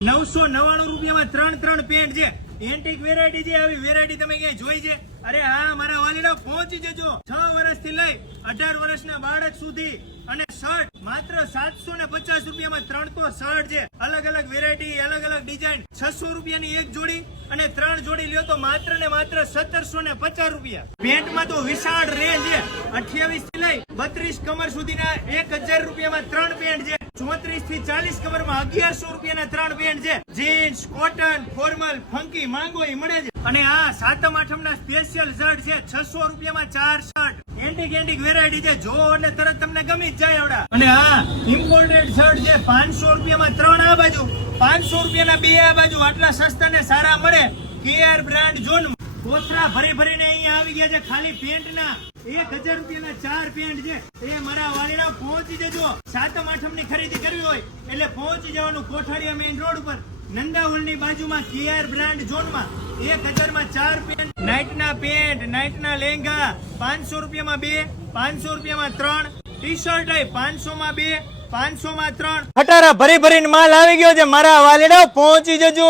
₹999 ત્રણ પેન્ટ છે. Antique variety છે. આવી વેરાયટી તમે ક્યાંય જોઈ છે? અરે હા મારા વાલીડા પહોંચી જજો. 6 વર્ષથી લઈ 18 વર્ષના બાળક સુધી અને શર્ટ માત્ર ₹750 ત્રણ શર્ટ છે. અલગ અલગ વેરાયટી, અલગ અલગ ડિઝાઇન. ₹600 ની એક જોડી અને 3 જોડી લ્યો તો માત્ર ને માત્ર ₹1750. પેન્ટમાં તો વિશાળ રેન્જ છે. 28 થી લઈ 32 કમર સુધીના ₹1000 ત્રણ પેન્ટ છે. 34 થી 40 કમરમાં ₹1100 ના ત્રણ પેન્ટ છે. જીન્સ, કોટન, ફોર્મલ, ફંકી માંગો એ મળે છે. અને આ સાતમ આઠમ ના સ્પેશિયલ શર્ટ છે. ₹600 4 શર્ટ. એન્ટિક વેરાયટી છે. જો એટલે તરત તમને ગમી જ જાય આવડા. અને હા ઇમ્પોર્ટેડ શર્ટ છે. ₹500 ત્રણ આ બાજુ, ₹500 ના બે આ બાજુ. આટલા સસ્તા ને સારા મળે કેઆર બ્રાન્ડ ઝોન. કોથળા ભરીને અહીંયા આવી ગયા છે ખાલી પેન્ટના. ₹1000 ના 4 પેન્ટ છે. એ મારા વાલીડા પહોંચી જજો. સાતમ આઠમ ની ખરીદી કરવી હોય એટલે પહોંચી જવાનું કોઠારીયા મેઇન રોડ પર નંદાવલ ની બાજુમાં કેઆર બ્રાન્ડ ઝોનમાં. 1000 માં 4 પેન્ટ. નાઇટના પેન્ટ, નાઇટના લેંગા ₹500 માં 2, ₹500 માં 3. ટી શર્ટ 500 માં 2, 500 માં 3. ખટારા ભરીને માલ આવી ગયો છે. મારા વાલીડા પહોંચી જજો.